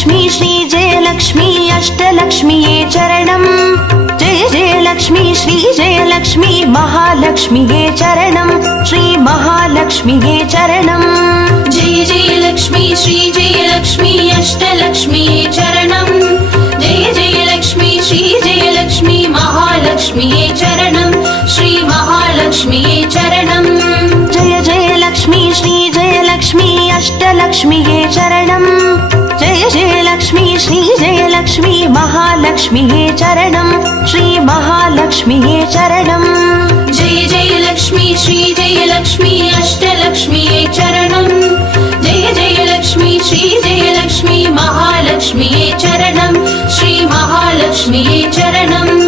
जयलक्ष्मी श्री जयलक्ष्मी अष्टलक्ष्मीये चरणम् जय जयलक्ष्मी श्री जयलक्ष्मी महालक्ष्मीये चरणम् श्री महालक्ष्मीये चरणम् जय जयलक्ष्मी श्री जयलक्ष्मी अष्टलक्ष्मीये चरणम् जय जयलक्ष्मी श्री जयलक्ष्मी महालक्ष्मीये चरणम् श्री महालक्ष्मीये चरणम् जय जयलक्ष्मी श्री जयलक्ष्मी अष्टलक्ष्मीये चरणम् जय जयलक्ष्मी श्री जयलक्ष्मी महालक्ष्मीये चरणम् श्री महालक्ष्मीये चरणम् जय जयलक्ष्मी श्री जयलक्ष्मी अष्टलक्ष्मीये चरणम् जय जयलक्ष्मी श्री जयलक्ष्मी महालक्ष्मीये चरणम् श्री महालक्ष्मीये चरणम्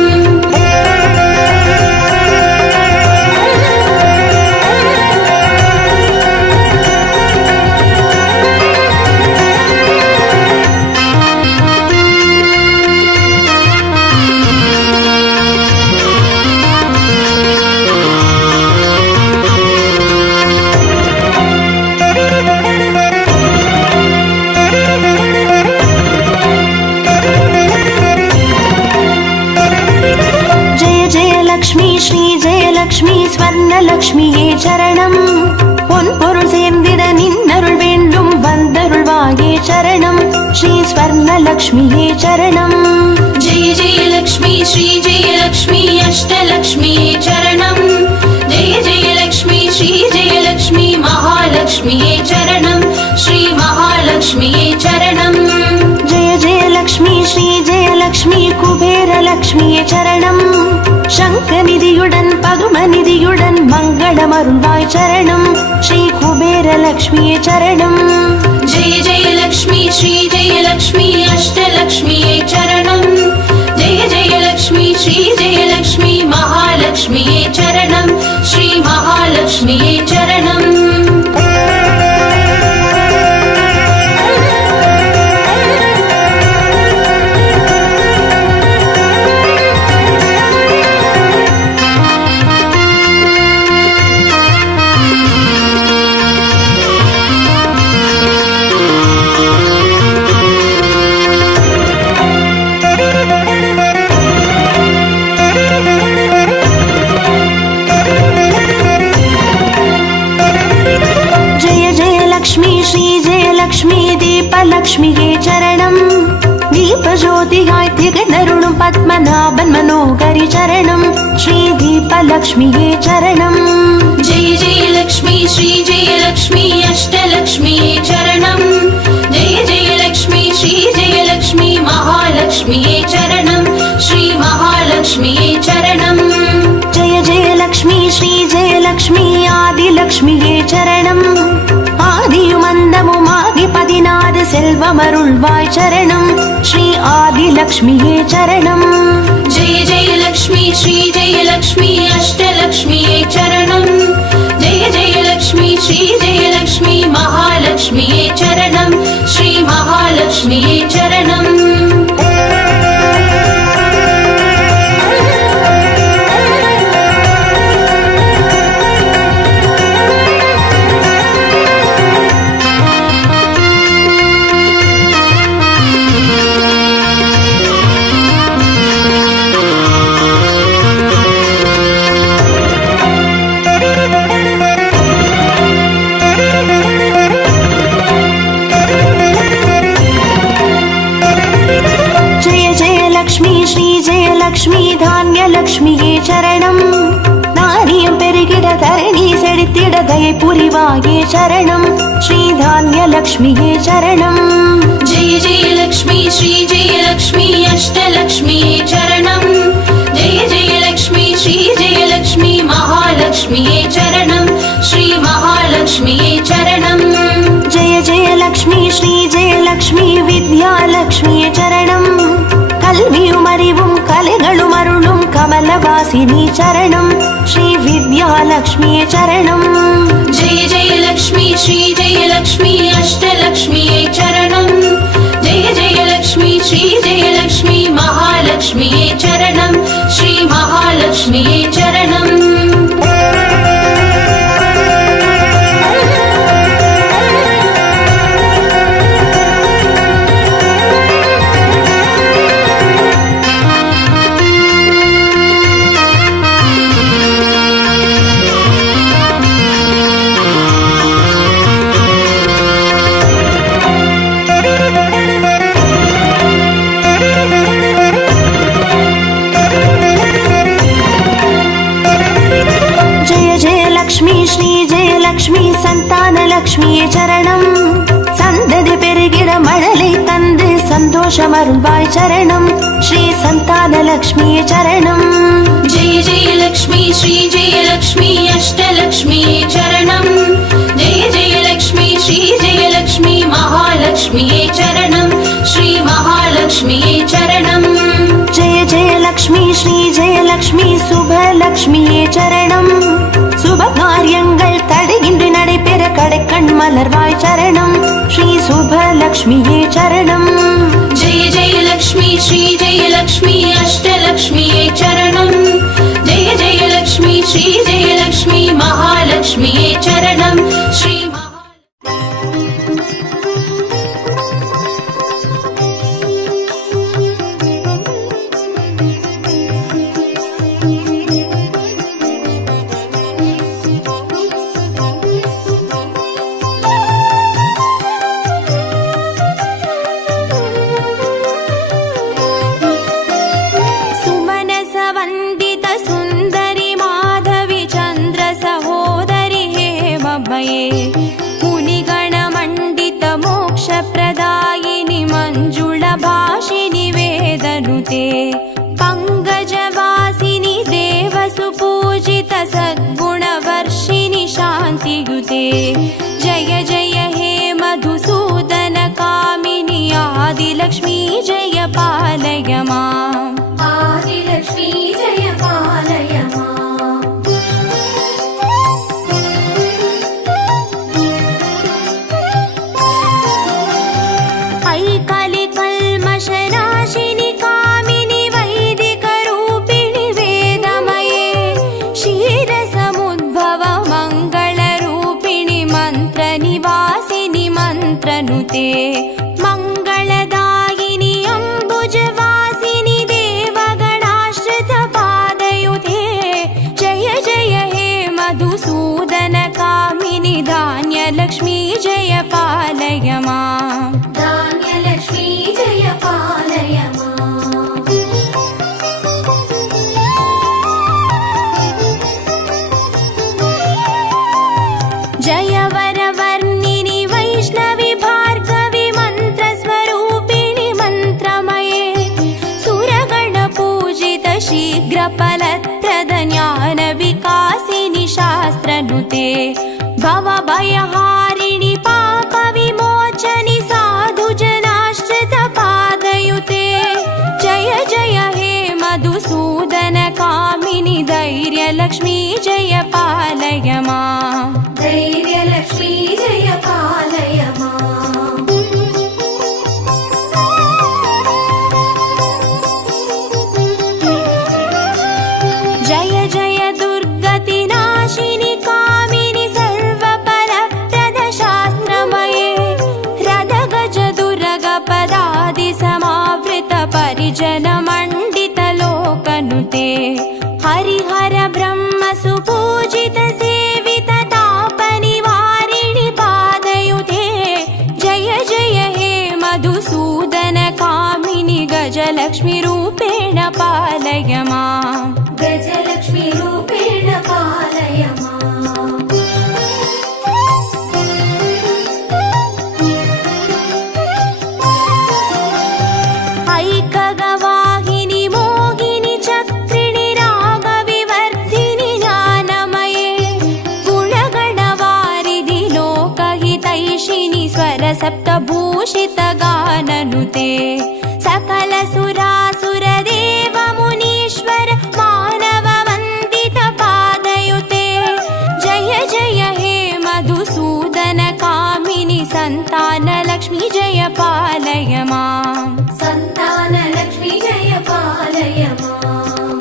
ஸ்ரீ ஸ்வர்ணலக்ஷ்மியே சரணம் பொன் பொருள் சேர்ந்திட நின்னருள் வேண்டும் வந்தருள்வாயே சரணம் ஸ்ரீ ஸ்வர்ணலக்ஷ்மியே சரணம் ஜெய ஜெயலக்ஷ்மி ஸ்ரீ ஜெயலக்ஷ்மி அஷ்டலக்ஷ்மியே சரணம் ஜெய ஜெயலக்ஷ்மி ஸ்ரீ ஜெயலக்ஷ்மி மகாலக்ஷ்மியே சரணம் ஸ்ரீ மகாலக்ஷ்மியே சரணம் ஜெய ஜெயலக்ஷ்மி ஸ்ரீ ஜெயலக்ஷ்மி குபேரலக்ஷ்மியே சரணம் சங்கநிதியுடன் பதுமநிதியுடன் மங்களமருள்வாய் சரணம் ஸ்ரீ குபேரலக்ஷ்மியே சரணம் ஜெய ஜெயலக்ஷ்மி ஸ்ரீ ஜெயலக்ஷ்மி அஷ்டலக்ஷ்மியே சரணம் ஜெய ஜெயலக்ஷ்மி ஸ்ரீ ஜெயலக்ஷ்மி மகாலக்ஷ்மியே சரணம் ஸ்ரீ மகாலக்ஷ்மியே சரணம் லக்ஷ்மியே சரணம் தீபஜோதியாய் திகழருளும் பத்மநாபன் மனோகரி சரணம் ஸ்ரீ தீபலக்ஷ்மியே சரணம் ஜெய ஜெயலக்ஷ்மி ஸ்ரீ ஜெயலக்ஷ்மி அஷ்டலக்ஷ்மியே சரணம் ஜெய ஜெயலக்ஷ்மி ஸ்ரீ ஜெயலக்ஷ்மி மகாலக்ஷ்மியே சரணம் ஸ்ரீ மகாலக்ஷ்மியே சரணம் ஜெய ஜெயலக்ஷ்மி ஸ்ரீ ஜெயலக்ஷ்மி ஆதிலக்ஷ்மியே சரணம் ஆதியும் அந்தமுமாகி 16 செல்வமருள்வாய் சரணம் ஸ்ரீ ஆதிலக்ஷ்மியே சரணம் ஜெய ஜெயலக்ஷ்மி ஸ்ரீ ஜெயலக்ஷ்மி அஷ்டலக்ஷ்மியே சரணம் ஜெய ஜெயலக்ஷ்மி ஸ்ரீ ஜெயலக்ஷ்மி மகாலக்ஷ்மியே சரணம் ஸ்ரீ மகாலக்ஷ்மியே சரணம் லக்ஷ்மி தானியலக்ஷ்மியே சரணம் தானியம் பெருகிட தரணி செழித்திட தயை புரிவாயே சரணம் ஸ்ரீ தானியலக்ஷ்மியே சரணம் ஜெய ஜெயலக்ஷ்மி ஸ்ரீ ஜெயலக்ஷ்மி அஷ்டலக்ஷ்மியே சரணம் ஜெய ஜெயலக்ஷ்மி ஸ்ரீ ஜெயலக்ஷ்மி மகாலக்ஷ்மியே சரணம் ஸ்ரீ மகாலக்ஷ்மியே சரணம் ஜெய ஜெயலக்ஷ்மி ஸ்ரீ ஜெயலக்ஷ்மி வித்யாலக்ஷ்மியே சரணம் கல்வியும் அறிவும் கலைகளும் அருளும் கமலவாசினி சரணம் ஸ்ரீ வித்யாலக்ஷ்மியே சரணம் ஜெய ஜெயலக்ஷ்மி ஸ்ரீ ஜெயலக்ஷ்மி அஷ்டலக்ஷ்மியே சரணம் ஜெய ஜெயலக்ஷ்மி ஸ்ரீ ஜெயலக்ஷ்மி மகாலக்ஷ்மியே சரணம் ஸ்ரீ மகாலக்ஷ்மியே சரணம் சந்தோஷமருள்வாய் சரணம் ஸ்ரீ சந்தானலக்ஷ்மியே சரணம். जय जय लक्ष्मी श्री जय लक्ष्मी अष्टलक्ष्मी चरणं जय जय लक्ष्मी श्री जय लक्ष्मी महालक्ष्मी चरणं श्री महालक्ष्मी चरणं. जय जय लक्ष्मी श्री जय लक्ष्मी சுபலக்ஷ்மியே சரணம். சுப காரியங்கள் தடையின்றி நடைபெற கடைக்கண் மலர்வாய் சரணம் ஸ்ரீ சுபலக்ஷ்மியே சரணம். जय जय लक्ष्मी श्री जय लक्ष्मी अष्टलक्ष्मी चरणं जय जय लक्ष्मी श्री जय लक्ष्मी महालक्ष्मी चरणं श्री मुनिगणमण्डित मोक्षप्रदायिनि मञ्जुळभाषिनि वेदनुते पङ्कजवासिनि देवसुपूजित सद्गुणवर्षिणि शान्तियुते. जय जय हे मधुसूदन कामिनि आदिलक्ष्मी जय पालय माम्. आदिलक्ष्मी जय पालय माम्. कल्मषनाशिनि कामिनि वैदिकरूपिणि वेदमये क्षीरसमुद्भव मङ्गलरूपिणि मन्त्रनिवासिनि मन्त्रनुते मङ्गलदायिनि अम्बुजवासिनि देवगणाश्रितपादयुते. जय जय हे मधुसूदन कामिनि धान्यलक्ष्मी जय पालय माम्. धान्यलक्ष्मी जय पालय माम्. जय वरवर्णिनि वैष्णवि भार्गवि मन्त्रस्वरूपिणि मन्त्रमये सुरगणपूजित शीघ्रफलप्रद ज्ञानविकासिनि शास्त्रनुते भवभयहारिणि पापविमोचनि साधुजनाश्रितपादयुते. जय जय हे मधुसूदन कामिनि धैर्यलक्ष्मी जय पालय माम्. धैर्यलक्ष्मी जय पालय माम्. जय जय दुर्गतिनाशिनि कामिनि सर्वफलप्रद शास्त्रमये रदगज दुर्गपदादि समावृत परिजनमण्डित लोकनुते हरिहर ब्रह्म सुपूजित सेवित तापनिवारिणि पादयुते. जय जय हे मधुसूदन कामिनि गजलक्ष्मी रूपेण पालय माम्. गजलक्ष्मी रूपेण पालय माम्. ऐकगवाहिनि मोहिनि चक्रिणि रागविवर्धिनि ज्ञानमये गुणगणवारिधि लोकहितैषिणि स्वरसप्तभूषित गाननुते सकल सुरासुर देव मुनीश्वर मानव वन्दित पादयुते. जय जय हे मधुसूदन कामिनि सन्तानलक्ष्मी जय पालय माम्. सन्तानलक्ष्मी जय पालय माम्.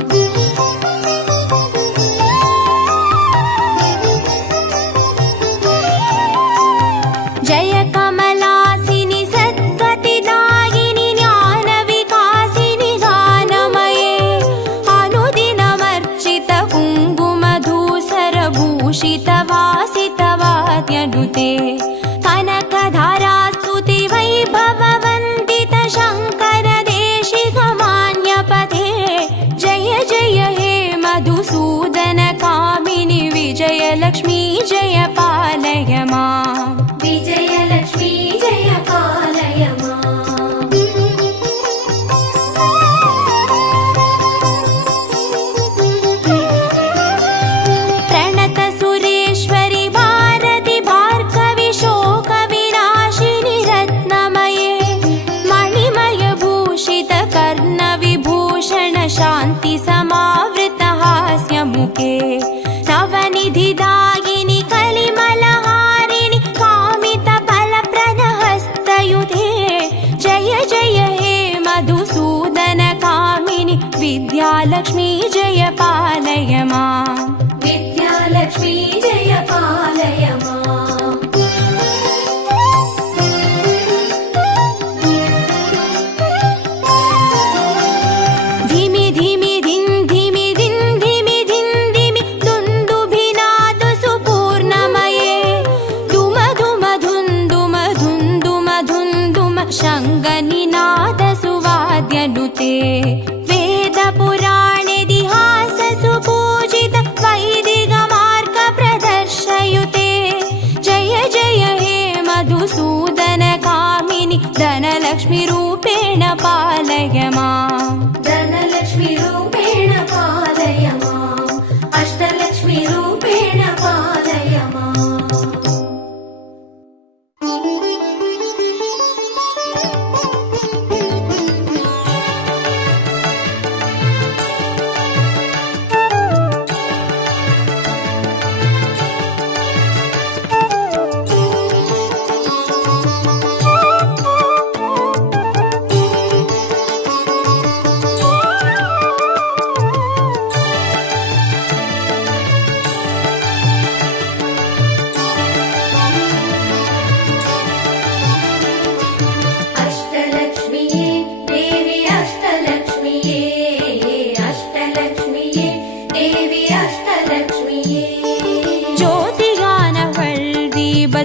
जय कमलासिनि सद्गतिदायिनि ज्ञानविकासिनि गानमये अनुदिनमर्चित कुङ्कुमधूसरभूषित वासितवाद्यनुते कनकधारास्तुति वैभववन्दित शङ्कर देश विद्यालक्ष्मी जय पालय माम् विद्यालक्ष्मी जय पालय माम् धिमि धिमि धिं धिमि धिं धिमि धिं धिमि दुन्दुभिनाद सुपूर्णमये धुम धुम धुन्दुम धुन्दुम धुन्दुम शङ्गनिनाद सुवाद्यनुते वेद पुराणेतिहास सुपूजित वैदिक मार्ग प्रदर्शयुते जय जय हे मधुसूदन कामिनि धनलक्ष्मी रूपेण पालय माम् धनलक्ष्मी रूपेण पालय माम् अष्टलक्ष्मी रूपेण पालय माम्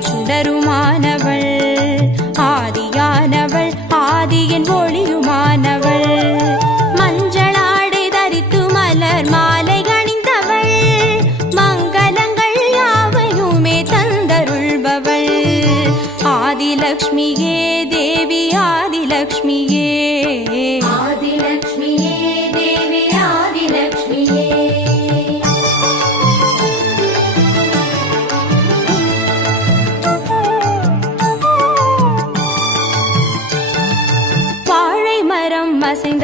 சுடருமானவள் ஆதியானவள் ஆதியின் ஒளியுமானவள் மஞ்சளாடை தரித்து மலர் மாலை அணிந்தவள் மங்களங்கள் யாவையுமே தந்தருள்பவள் ஆதிலக்ஷ்மியே தேவி ஆதிலக்ஷ்மியே ஆதிலக்ஷ்மியே தேவி ஆதிலக்ஷ்மியே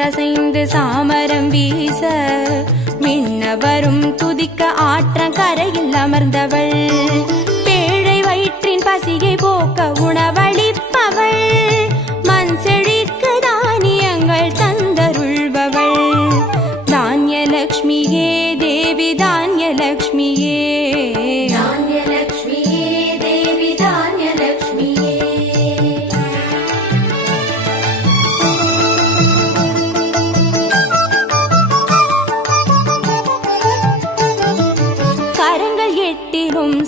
அசைந்து சாமரம் வீச மின்னவரும் துதிக்க ஆற்றங்கரையில் அமர்ந்தவள் பேழை வயிற்றின் பசியை போக்க உணவளிப்பவள் மண் செழிக்க தானியங்கள் தந்தருள்பவள் தானியலக்ஷ்மியே தேவி தானியலக்ஷ்மியே தானியலக்ஷ்மியே தேவி தானியலக்ஷ்மியே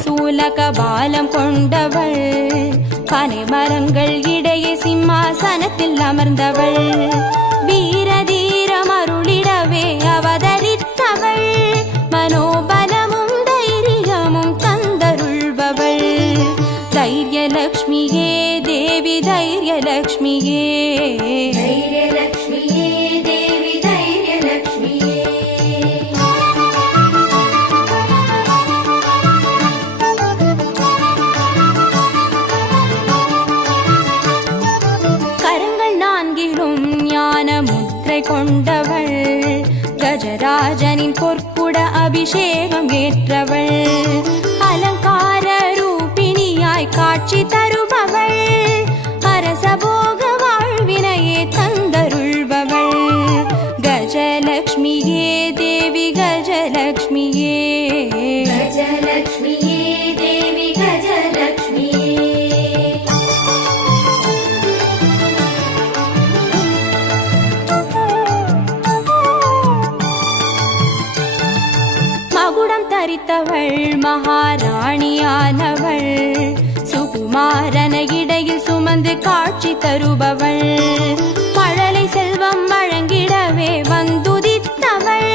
சூலக பாலம் கொண்டவள் பனை மரங்கள் இடையே சிம்மாசனத்தில் அமர்ந்தவள் வீரதீர மருளிடவே அவதரித்தவள் மனோபலமும் தைரியமும் தந்தருள்பவள் தைரியலக்ஷ்மியே தேவி தைரியலக்ஷ்மியே தைரியலக்ஷ்மியே தேவி தைரியலக்ஷ்மியே கொண்டவள் கஜராஜனின் பொற்குட அபிஷேகம் ஏற்றவள் அலங்கார ரூபிணியாய் காட்சி தருபவள் அரசபோக வாழ்வினையே தந்தருள்பவள் கஜலக்ஷ்மியே தேவி கஜலக்ஷ்மியே கஜலக்ஷ்மியே தேவி கஜலக்ஷ்மியே மகுடம் தரித்தவள் மகாராணியானவள் சுகுமாரன இடையில் சுமந்து காட்சி தருபவள் மழலை செல்வம் வழங்கிடவே வந்துதித்தவள்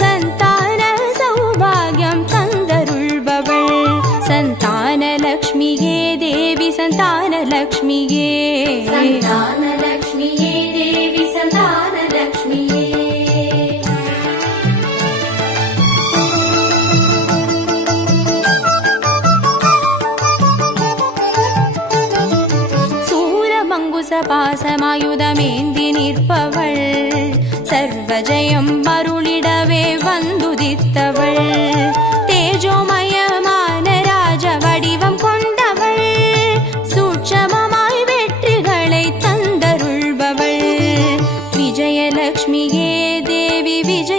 சந்தான சௌபாகியம் தந்தருள்பவள் சந்தானலக்ஷ்மியே தேவி சந்தானலக்ஷ்மியே சந்தானலக்ஷ்மியே தேவி சந்தானலக்ஷ்மியே பாசமாயுதமேந்தி நிற்பவள் சர்வஜயம் மருளிடவே வந்துதித்தவள் தேஜோமயமான ராஜ வடிவம் கொண்டவள் சூட்சமமாய் வெற்றிகளை தந்தருள்பவள் விஜயலக்ஷ்மியே தேவி விஜய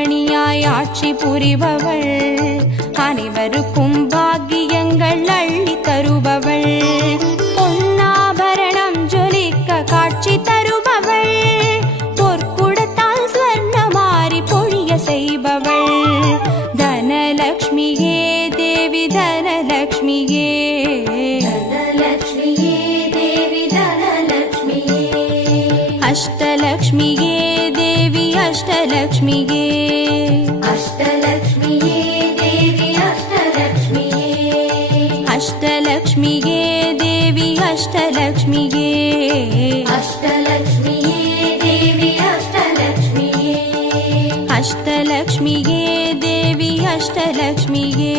மணியாய் ஆட்சி புரிபவள், அனைவருக்கும் பாக்கியங்கள் அள்ளி தருபவள், பொன்னாபரணம் ஜொலிக்க காட்சி தருபவள், பொற்குடத்தால் ஸ்வர்ணமாரி பொழிய செய்பவள், தனலக்ஷ்மியே தேவி தனலக்ஷ்மியே, தனலக்ஷ்மியே தேவி தனலக்ஷ்மியே, அஷ்டலக்ஷ்மியே தேவி அஷ்டலக்ஷ்மியே, அஷ்டலக்ஷ்மியே தேவி அஷ்டலக்ஷ்மியே, அஷ்டலக்ஷ்மியே தேவி அஷ்டலக்ஷ்மியே, அஷ்டலக்ஷ்மியே தேவி அஷ்டலக்ஷ்மியே, அஷ்டலக்ஷ்மியே தேவி அஷ்டலக்ஷ்மியே,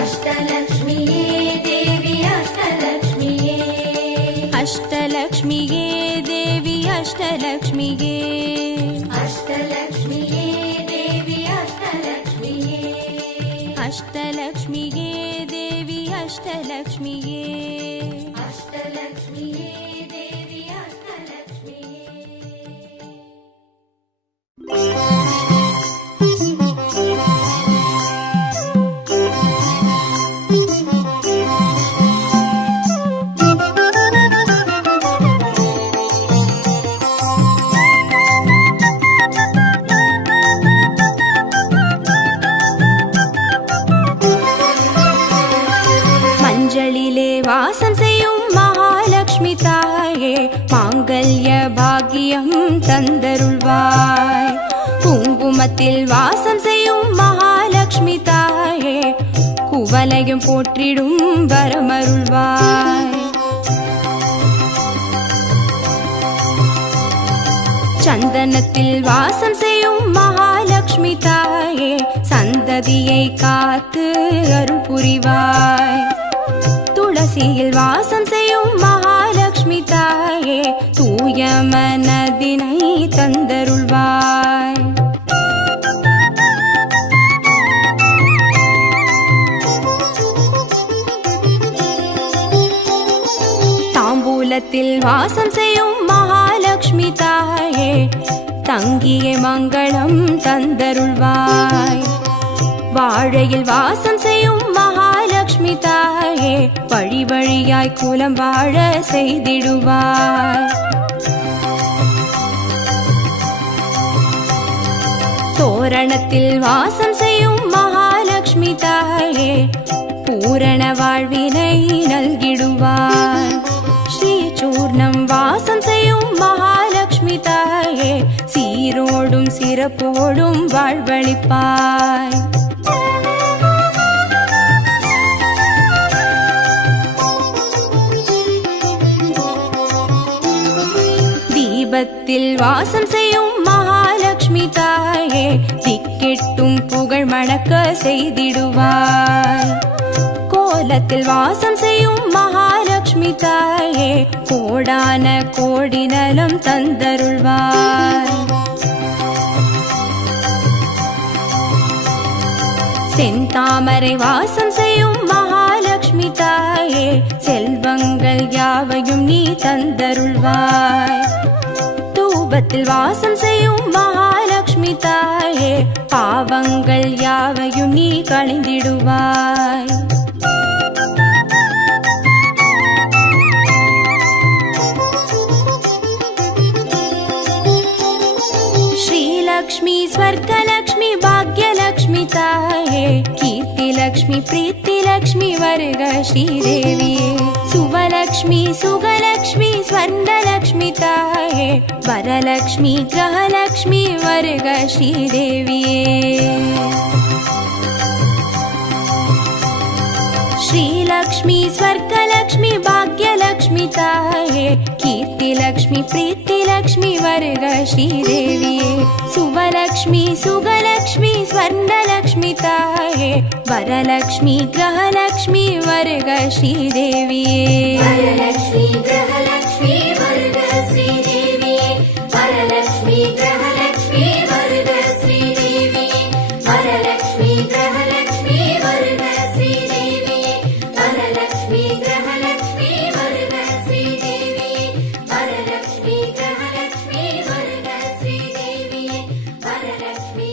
அஷ்டலக்ஷ்மியே தேவி அஷ்டலக்ஷ்மியே, அஷ்டலக்ஷ்மியே தேவி அஷ்டலக்ஷ்மியே, அஷ்டலக்ஷ்மியே தேவி அஷ்டலக்ஷ்மியே, அஷ்டலக்ஷ்மியே தேவி அஷ்டலக்ஷ்மியே, அஷ்டலக்ஷ்மியே தேவி அஷ்டலக்ஷ்மியே. மஞ்சளிலே வாசம் செய்யும் மகாலட்சுமி தாயே, மாங்கல்ய பாக்கியம் தந்தருள்வாய், குங்குமத்தில் வாசம் செய்யும் மகாலட்சுமி தாயே, குவலையும் போற்றிடும் வரமருள்வாய், சந்தனத்தில் வாசம் செய்யும் மகாலட்சுமி தாயே, சந்ததியை காத்து அருள் புரிவாய், துளசியில் வாசம் செய்யும் மகாலட்சுமி தாயே, தூய மனதினை தந்தருள்வாய், தாம்பூலத்தில் வாசம் செய்யும் மகாலட்சுமி தாயே, தங்கிய மங்களம் தந்தருள்வாய், வாழையில் வாசம் செய்யும் மகாலட்சுமி தாயே, வழி வழியாய் குலம் வாழ செய்திடுவாய், தோரணத்தில் வாசம் செய்யும் மகாலட்சுமி தாயே, பூரண வாழ்வினை நல்கிடுவாய், ஸ்ரீ சூர்ணம் வாசம் செய்யும் மகாலட்சுமி தாயே, சீரோடும் சிறப்போடும் வாழ்வளிப்பாய், தீபத்தில் வாசம் செய்யும் மகாலட்சுமி தாயே, திக்கெட்டும் புகழ் மணக்க செய்திடுவாய், கோலத்தில் வாசம் செய்யும் மகாலட்சுமி தாயே, கோடான கோடி நலம் தந்தருள்வாய், செந்தாமரை வாசம் செய்யும் மகாலட்சுமி தாயே, செல்வங்கள் யாவையும் நீ தந்தருள்வாய், தூபத்தில் வாசம் செய்யும் மகாலட்சுமி தாயே, பாவங்கள் யாவையும் நீ களைந்திடுவாய், श्रीलक्ष्मी स्वर्गलक्ष्मी भाग्यलक्ष्मी ताये, कीर्तिलक्ष्मी प्रीतिलक्ष्मी वर्ग श्रीदेविये, सुवलक्ष्मी सुगलक्ष्मी स्वर्णलक्ष्मी ताये, वरलक्ष्मी ग्रहलक्ष्मी वर्ग श्रीदेविये, श्रीलक्ष्मी स्वर्गलक्ष्मी भाग्यलक्ष्मी ताये, कीर्तिलक्ष्मी प्रीतिलक्ष्मी वर्ग श्रीदेविये, सुवलक्ष्मी सुगलक्ष्मी स्वर्णलक्ष्मी ताये, वरलक्ष्मी ग्रहलक्ष्मी वर्ग श्रीदेविये, वरलक्ष्मी ग्रहलक्ष्मी वर्ग श्रीदेविये, वरलक्ष्मी ग्रहलक्ष्मी वर्ग श्रीदेविये, वरलक्ष्मी ग्रहलक्ष्मी वर्ग श्रीदेविये, वरलक्ष्मी ग्रहलक्ष्मी वर्ग श्रीदेविये, वरलक्ष्मी ग्रहलक्ष्मी वर्ग श्रीदेविये, वरलक्ष्मी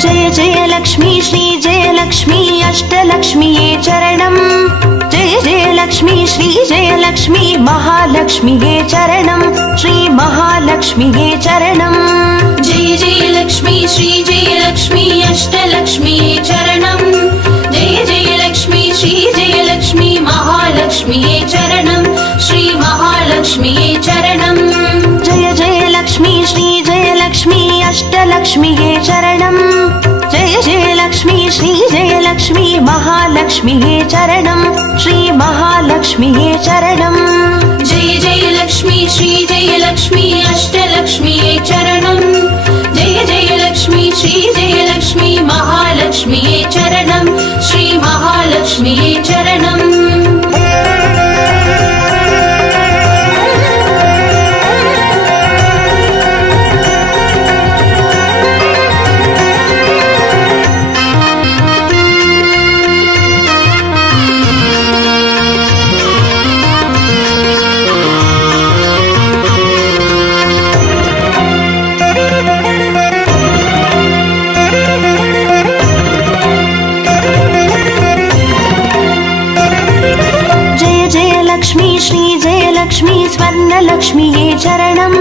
जय जय लक्ष्मी श्री जय लक्ष्मी अष्टलक्ष्मीये चरणम् जय जय लक्ष्मी श्री जय लक्ष्मी महालक्ष्मीये चरणम् श्री महालक्ष्मीये चरणम् जय जय लक्ष्मी श्री जय लक्ष्मी अष्टलक्ष्मीये चरणम् जय जय लक्ष्मी श्री जय लक्ष्मी महालक्ष्मीये चरणम् श्री महालक्ष्मीये चरणम् जय जय लक्ष्मी श्री जय लक्ष्मी अष्टलक्ष्मीये चरणम् जय जय लक्ष्मी श्री जय लक्ष्मी महालक्ष्मीये चरणम् श्री महालक्ष्मीये चरणम् जय जय लक्ष्मी श्री जय लक्ष्मी अष्टलक्ष्मीये चरणम् जय जय लक्ष्मी श्री जय लक्ष्मी महालक्ष्मीये चरणम् श्री महालक्ष्मीये चरणम् லக்ஷ்மி ஸ்வர்ணலக்ஷ்மியே சரணம்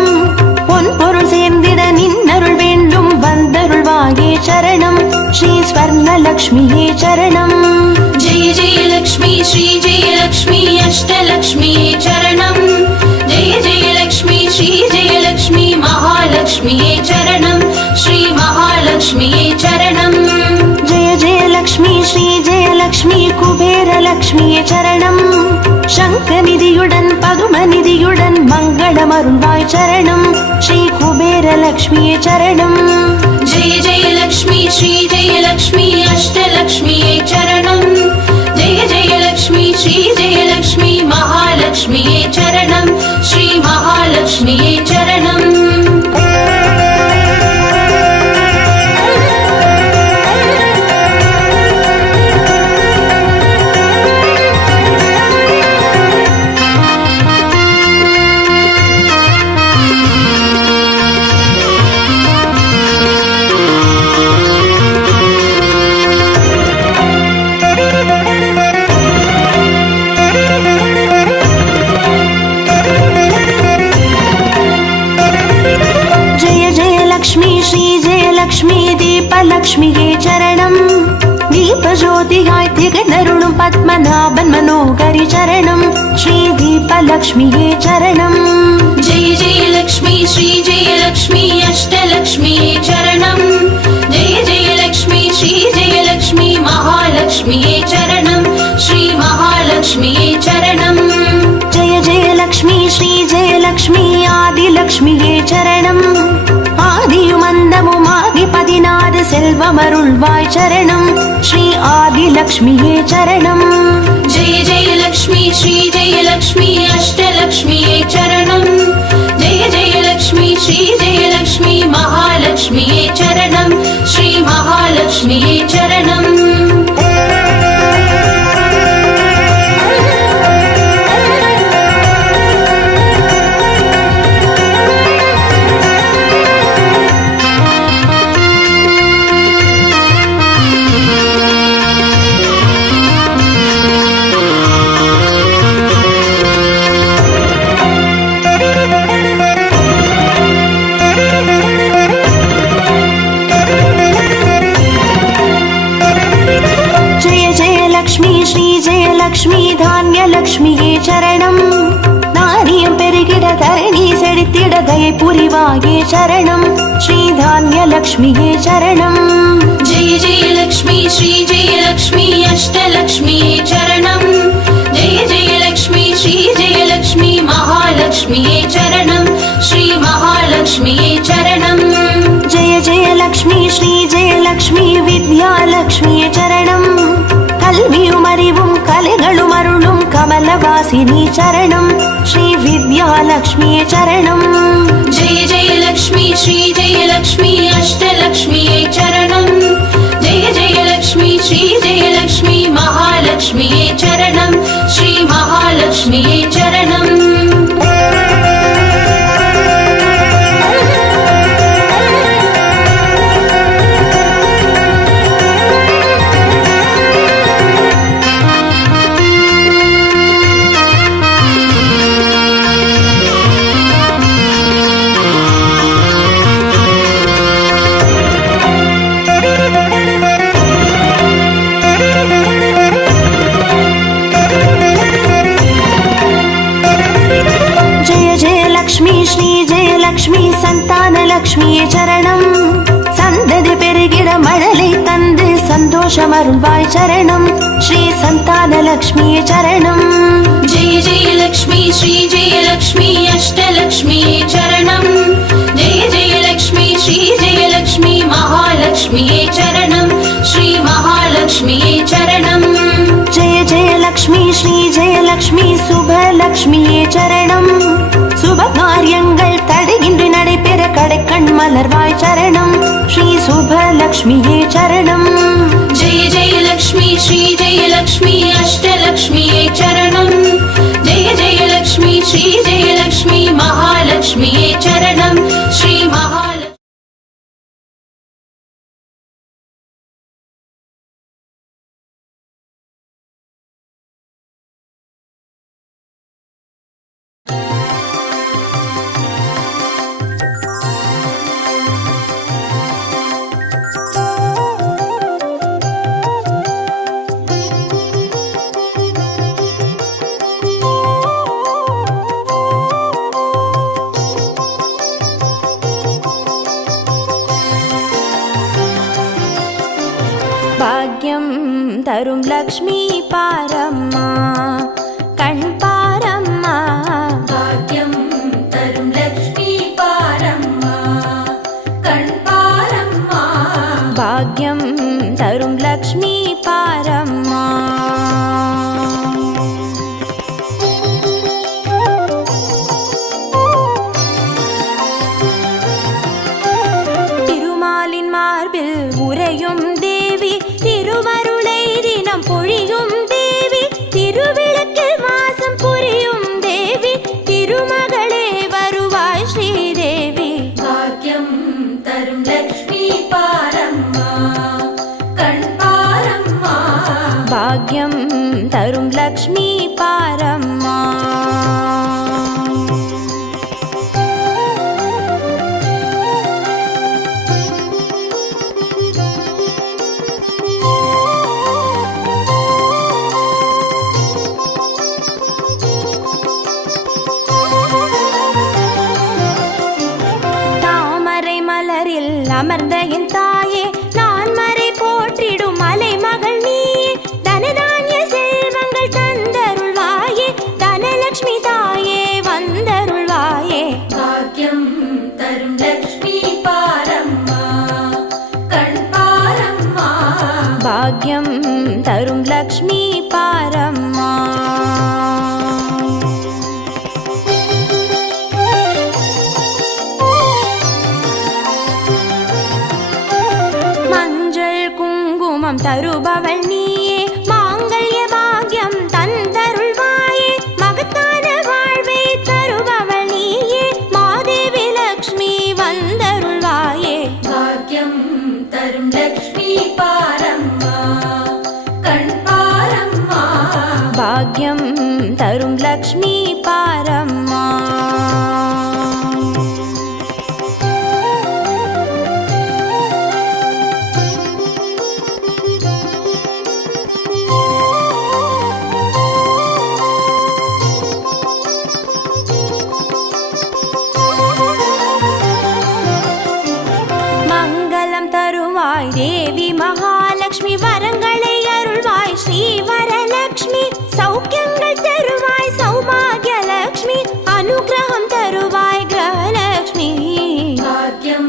பொன் பொருள் சேர்ந்திட நின்னருள் வேண்டும் வந்தருள்வாயே சரணம் ஸ்ரீ ஸ்வர்ணலக்ஷ்மியே சரணம் जय जय लक्ष्मी श्री जय लक्ष्मी अष्टलक्ष्मीये चरणम् जय जय लक्ष्मी श्री जय लक्ष्मी महालक्ष्मीये चरणम् श्री महालक्ष्मीये चरणम् जय जय लक्ष्मी श्री जय लक्ष्मी कुबेरलक्ष्मिये चरणम् शङ्खनिधियुடன் பதுமநிதியுடன் மங்களமருள்வாய் சரணம் ஸ்ரீ குபேரலக்ஷ்மியே சரணம் जय जय लक्ष्मी श्री जय लक्ष्मी अष्टलक्ष्मीये चरणम् जय जय लक्ष्मी श्री जय लक्ष्मी महालक्ष्मीये चरणम् श्री महालक्ष्मीये चरणम् லக்ஷ்மியே சரணம் தீபஜோதியாய் திகழருளும் பத்மநாபன் மனோகரி சரணம் ஸ்ரீ தீபலக்ஷ்மியே சரணம் जय जय लक्ष्मी श्री जय लक्ष्मी अष्टलक्ष्मीये चरणम् जय जय लक्ष्मी श्री जय लक्ष्मी महालक्ष्मीये चरणम् श्री महालक्ष्मीये चरणम् जय जय लक्ष्मी श्री जय लक्ष्मी आदिलक्ष्मिये चरणम् ஆதியுமந்தமுமாகி 16 செல்வமருள்வாய் சரணம் ஸ்ரீ ஆதிலக்ஷ்மியே சரணம் जय जय लक्ष्मी श्री जय लक्ष्मी अष्टलक्ष्मीये चरणम् जय जय लक्ष्मी श्री जय लक्ष्मी महालक्ष्मीये चरणम् श्री महालक्ष्मीये चरणम् லக்ஷ்மி தானியலக்ஷ்மியே சரணம் நாரியம் பெருகிட தரணி செழித்திட தயை புரிவாயே சரணம் ஸ்ரீ தானியலக்ஷ்மியே சரணம் जय जय लक्ष्मी श्री जय लक्ष्मी अष्टलक्ष्मीये चरणम् जय जय लक्ष्मी श्री जय लक्ष्मी महालक्ष्मीये चरणम् श्री महालक्ष्मीये चरणम् जय जय लक्ष्मी श्री जय लक्ष्मी विद्यालक्ष्मिये चरणम् கல்வியும் அறிவும் கலைகளும் அருளும் கமலவாசினி சரணம் ஸ்ரீ வித்யாலக்ஷ்மியே சரணம் जय जय लक्ष्मी श्री जय लक्ष्मी अष्टलक्ष्मीये चरणम् जय जय लक्ष्मी श्री जय लक्ष्मी महालक्ष्मीये चरणम् श्री महालक्ष्मीये चरणम् சந்தோஷமருள்வாய் சரணம் ஸ்ரீ சந்தானலக்ஷ்மியே சரணம். जय जय लक्ष्मी श्री जय लक्ष्मी अष्टलक्ष्मी चरणं जय जय लक्ष्मी श्री जय लक्ष्मी महालक्ष्मी चरणं श्री महालक्ष्मी चरणं. जय जय लक्ष्मी श्री जय लक्ष्मी சுபலக்ஷ்மியே சரணம். சுப காரியங்கள் தடையின்றி நடைபெற கடைக்கண் மலர்வாய் சரணம் ஸ்ரீ சுபலக்ஷ்மியே சரணம். जय जय लक्ष्मी श्री जय लक्ष्मी अष्टलक्ष्मी चरणं जय जय लक्ष्मी श्री जय लक्ष्मी महालक्ष्मी चरणं श्री महालक्ष्मी. பாக்யம் தரும் லக்ஷ்மி பாரம்மா கண் பாரம்மா. भाग्यं तरुं लक्ष्मी पारम्मा कण् पारम्मा. பாக்யம் தரும் லக்ஷ்மி பாரம்மா. திருமாலின் மார்பில் உறையும் தேவி திருவருளை தினம் பொழியும் தேவி திருவிளக்கில் வாசம் புரியும் தேவி திருமகளே வருவாய் ஸ்ரீதேவி. भाग्यं तरुं लक्ष्मी पारम्मा कण् पारम्मा. பாக்யம் தரும் லக்ஷ்மி பாரம்மா. தாமரை மலரில் அமர்ந்த என் தாயே நான் மறை போற்றிடும் மலை மகள் நீயே தனதானிய செல்வங்கள் தந்தருள்வாயே தனலட்சுமி தாயே வந்தருள்வாயே. भाग्यं तरुं लक्ष्मी पारम्मा कण् पारम्मा. பாக்யம் தரும் லக்ஷ்மி பாரம்மா. மஞ்சள் குங்குமம் தருபவள் நீயே மாங்கல்ய பாக்யம் தந்தருள்வாயே மகத்தான வாழ்வை தருபவள் நீயே மாதேவி லக்ஷ்மி வந்தருள்வாயே. भाग्यं तरुं लक्ष्मी पारम्मा कण् पारम्मा. பாக்யம் தரும் லக்ஷ்மி பாரம்மா. மங்களம் தருவாய் தேவி மகாலட்சுமி வரங்களை அருள்வாய் ஸ்ரீ வரலட்சுமி சௌக்கியங்கள் தருவாய் சௌபாகியலட்சுமி அனுகிரகம் தருவாய் கிரகலட்சுமி. भाग्यं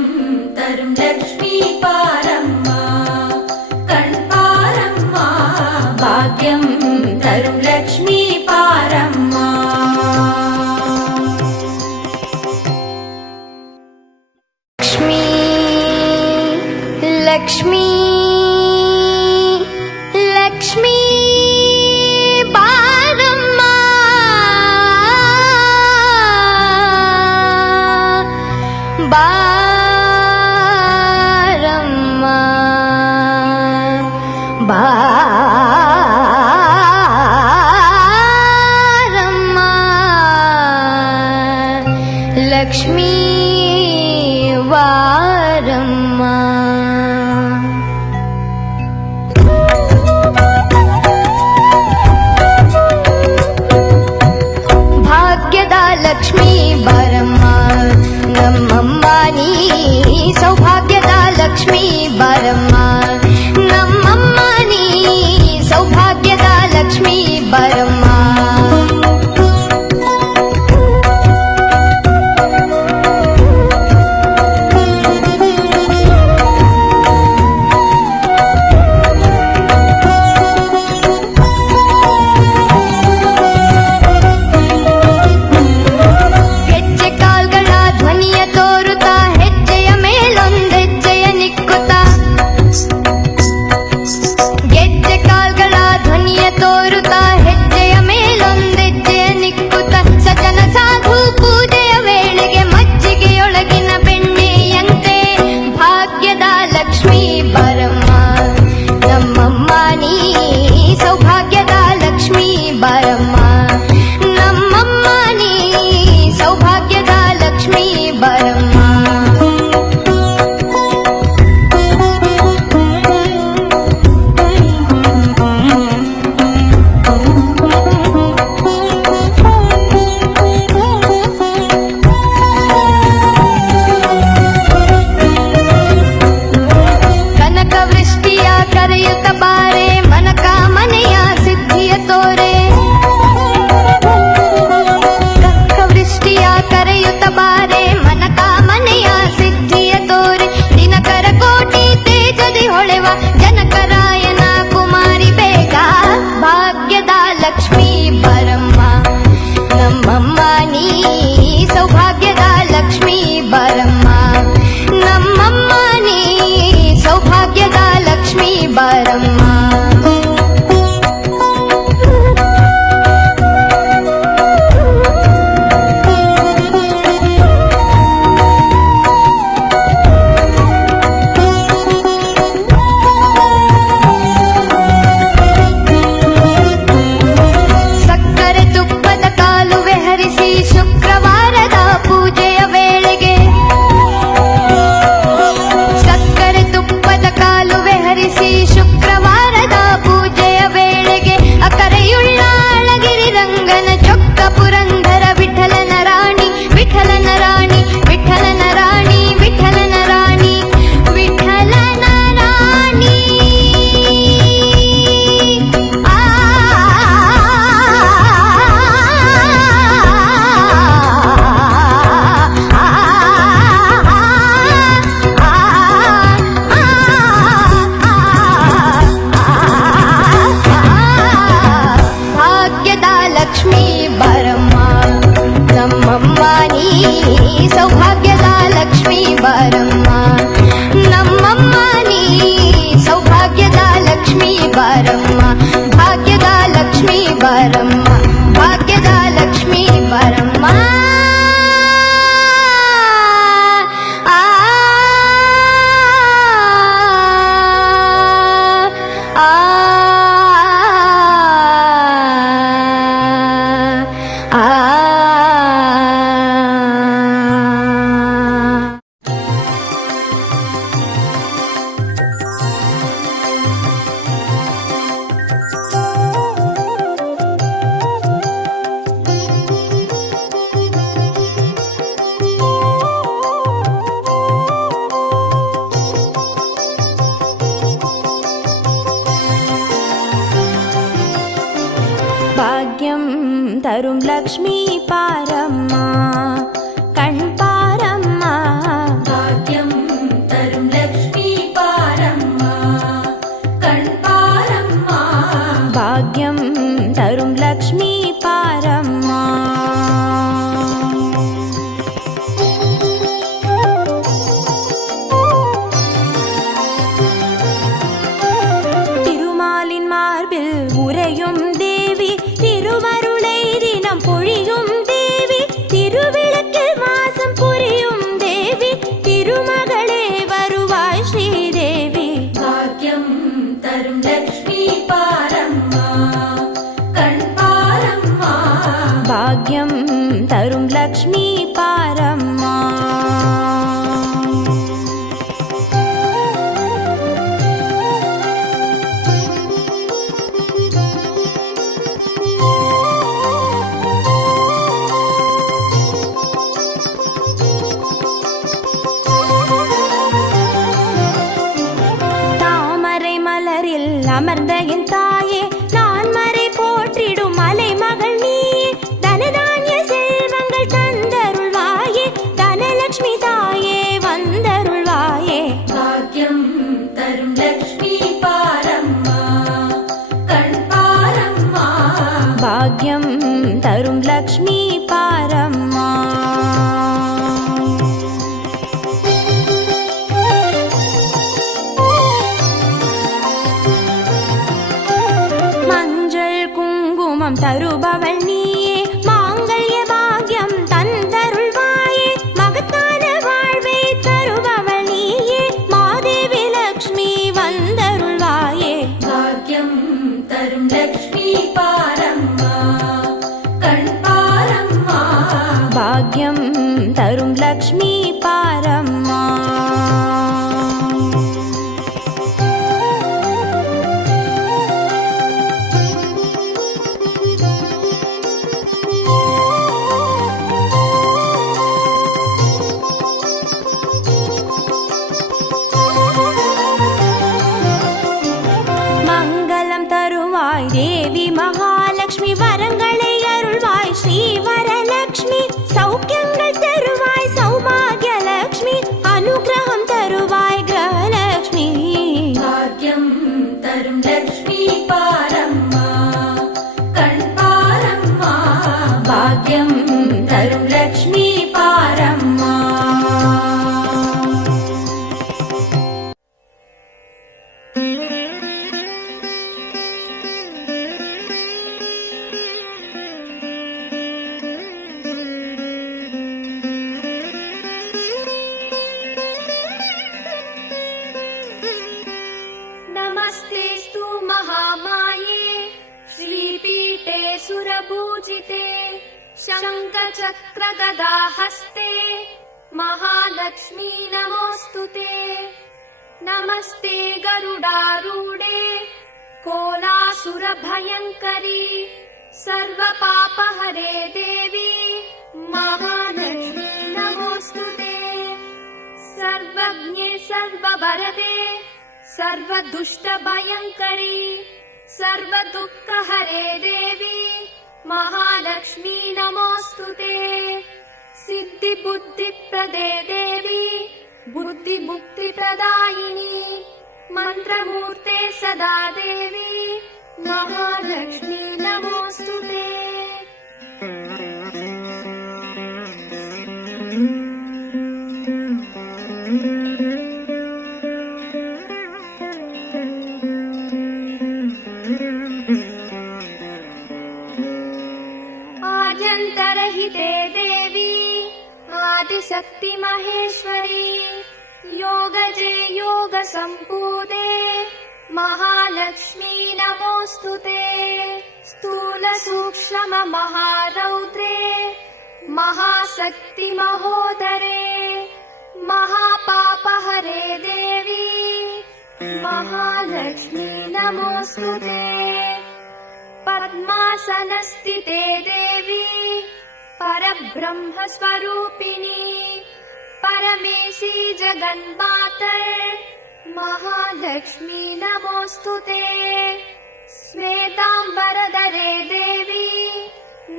तरुं लक्ष्मी पारम्मा कण् पारम्मा. பாக்யம் தரும் லக்ஷ்மி பாரம்மா. लक्ष्मी लक्ष्मी बारम्मा बारम्मा बारम्मा लक्ष्मी वारम्मा. ಭಾಗ್ಯದ ಲಕ್ಷ್ಮೀ ಬಾರಮ್ಮ ನಮ್ಮಮ್ಮ ನೀ ಸೌಭಾಗ್ಯದ ಲಕ್ಷ್ಮೀ ಬಾರಮ್ಮ ನಮ್ಮಮ್ಮ ಬರಮ್ಮ. ಹೆಜ್ಜೆ ಕಾಲ್ಗಳ ಧ್ವನಿಯ ತೋರುತ್ತಾ ಹೆಜ್ಜೆಯ ಮೇಲೊಂದೆಜ್ಜೆಯ ನಿಕ್ಕುತ್ತಾ, ಗೆಜ್ಜೆ ಕಾಲ್ಗಳ ಧ್ವನಿಯ ತೋರುತ್ತಾ ಹೆಜ್ಜೆಯ ಮೇಲೊಂದೆಜ್ಜೆಯ ನಿಕ್ಕುತ್ತಾ, ಸಜನ ಸಾಧು ಪೂಜೆಯ ವೇಳೆಗೆ ಮಜ್ಜಿಗೆಯೊಳಗಿನ ಬೆಣ್ಣೆಯಂತೆ ಭಾಗ್ಯದ ಲಕ್ಷ್ಮೀ ಬರಮ್ಮ. ನಮ್ಮಮ್ಮ ನೀ ಸೌಭಾಗ್ಯದ ಲಕ್ಷ್ಮೀ ಬರಮ್ಮ. ನಮ್ಮಮ್ಮ ನೀ ಸೌಭಾಗ್ಯದ ಲಕ್ಷ್ಮೀ ಬರಮ್ಮ. ಕನಕ ವೃಷ್ಟಿಯ ಕರೆಯುತ್ತ ಬಾರೆ ಮನಕಾಮನೆಯ ಸಿದ್ಧಿಯ ತೋರೆ. ಕನಕ ವೃಷ್ಟಿಯ ಕರೆಯುತ್ತ ಬಾರೆ ಮನಕಾಮನೆಯ ಸಿದ್ಧಿಯ ತೋರೆ. ದಿನಕರ ಕೋಟಿ ತೇಜದಿ ಹೊಳೆವ ಜನಕರಾಯನ ಕುಮಾರಿ ಬೇಗ ಭಾಗ್ಯದ ಲಕ್ಷ್ಮೀ ಬರಮ್ಮ. ನಮ್ಮಮ್ಮ ನೀ ಸೌಭಾಗ್ಯದ ಲಕ್ಷ್ಮೀ ಬರಮ್ಮ. ನಮ್ಮಮ್ಮ ನೀ ಸೌಭಾಗ್ಯದ ಲಕ್ಷ್ಮೀ ಬರಮ್ಮ. ಸಕ್ಕರೆ ತುಪ್ಪದ ಕಾಲುವೆ ಹರಿಸಿ ಶುಕ್ರವಾರದ ಪೂಜೆಯ ವೇಳೆಗೆ, ಸಕ್ಕರೆ ತುಪ್ಪದ ಕಾಲುವೆ ಹರಿಸಿ ಶುಕ್ರವಾರದ ಪೂಜೆಯ ವೇಳೆಗೆ, ಅಕರೆಯುಳ್ಳ ಅಳಗಿರಿ ರಂಗನ ಚೊಕ್ಕ ಪುರಂದರ ವಿಠಲನ ರಾಣಿ, ವಿಠಲನ ರಾಣಿ, ವಿಠಲನ ರಾಣಿ, ವಿಠಲನ ರಾಣಿ, ವಿಠಲನ ರಾಣಿ. ಆ ಭಾಗ್ಯದ ಲಕ್ಷ್ಮೀ ಬರಮ್ಮ. ನಮ್ಮಮ್ಮ ನೀ ಸೌಭಾಗ್ಯದ ಲಕ್ಷ್ಮೀ ಬರಮ್ಮ. ನಮ್ಮಮ್ಮ ನೀ ಸೌಭಾಗ್ಯದ ಲಕ್ಷ್ಮೀ ಬರಮ್ಮ. ಭಾಗ್ಯದ ಲಕ್ಷ್ಮೀ ಬರಮ್ಮ. ಭಾಗ್ಯದ ಲಕ್ಷ್ಮೀ ಬರಮ್ಮ. ಆ ಆ ಆ ಭಾಗ್ಯಂ ತರುಂ ಲಕ್ಷ್ಮೀ ಪಾರಮ್ಮ ಕಣ್ಪಾರಮ್ಮ. ಭಾಗ್ಯಂ ತರುಂ ಲಕ್ಷ್ಮೀ ಪಾರಮ್ಮ ಕಣ್ಪಾರಮ್ಮ. ಭಾಗ್ಯಂ ತರುಂ ಲಕ್ಷ್ಮೀ ಪಾರಮ್ಮ. திருமாலின் மார்பில் உறையும் தேவி, திருமருளை தினம் பொழியும் தேவி, திருவிளக்கில் மாசம் புரியும் தேவி, திருமகளே வருவாய் ஸ்ரீதேவி. ಭಾಗ್ಯಂ ತರುಂ ಲಕ್ಷ್ಮೀ ಪಾರಮ್ಮ ಕಣ್ಪಾರಮ್ಮ. ಭಾಗ್ಯಂ ತರುಂ ಲಕ್ಷ್ಮೀ ಪಾರಮ್ಮ. அமர்ந்த என் தாயே நான் மறை போற்றிடும் தருபவள் நீயே மாங்கல்ய பாக்யம் தந்தருள்வாயே மகத்தான வாழ்வை தருபவள் நீயே மாதேவி லக்ஷ்மி வந்தருள்வாயே பாக்யம் தரும் லக்ஷ்மி பாரம்மா கண் பாரம்மா பாக்யம் தரும் லக்ஷ்மி பாரம்மா மங்களம் தருவாய் தேவி மகாலட்சுமி வரங்களை அருள்வாய் ஸ்ரீ வரலட்சுமி சௌக்கியங்கள் தருவாய் சௌபாகிய லட்சுமி அனுகிரகம் தருவாய் கிரகலட்சுமி பாக்யம் தரும் லக்ஷ்மி பாரம்மா கண் பாரம்மா பாக்யம் தரும் லக்ஷ்மி பாரம்மா नमस्तेस्तु महामाये श्रीपीठे सुरपूजिते शङ्खचक्रगदाहस्ते महालक्ष्मी नमोऽस्तुते नमस्ते गरुडारूढे कोलासुरभयङ्करी सर्वपापहरे देवी महालक्ष्मी नमोऽस्तुते सर्वज्ञे सर्ववरदे सर्वदुष्टभयङ्करी सर्वदुःखहरे देवी महालक्ष्मी नमोऽस्तुते सिद्धिबुद्धिप्रदे देवी बुद्धिमुक्तिप्रदायिनी मन्त्रमूर्ते सदा देवी महालक्ष्मी नमोऽस्तुते आद्यन्तरहिते देवी आदिशक्ति महेश्वरी योगजे योगसम्पूते महालक्ष्मी नमोऽस्तुते स्थूलसूक्ष्म महारौद्रे महाशक्ति महोदरे महापापहरे देवी महालक्ष्मी नमोऽस्तुते पद्मासनस्थिते देवी परब्रह्मस्वरूपिणी परमेशी जगन्मातर् महालक्ष्मी नमोऽस्तुते श्वेताम्बरधरे देवी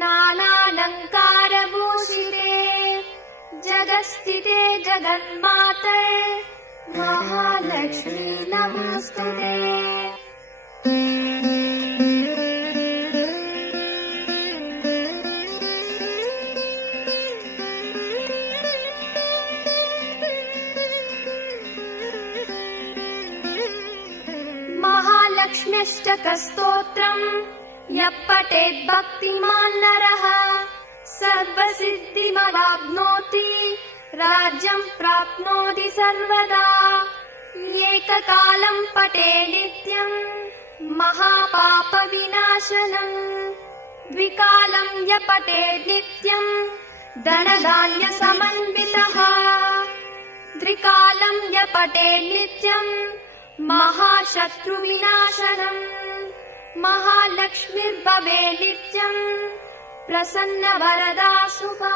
नानालङ्कारभूषिते जगत्स्थिते जगन्मातर् महालक्ष्मी नमोऽस्तुते महालक्ष्म्यष्टकस्तोत्रम् यः पठेत् भक्तिमान् नरः सर्वसिद्धिमवाप्नोति राज्यं प्राप्नोति सर्वदा एककालं पठे नित्यं महापापविनाशनम् द्विकालं यः पठेत् नित्यं धनधान्यसमन्वितः त्रिकालं यः पठेत् नित्यं महाशत्रुविनाशनम् महालक्ष्मीर्भवे नित्यं प्रसन्नवरदा शुभा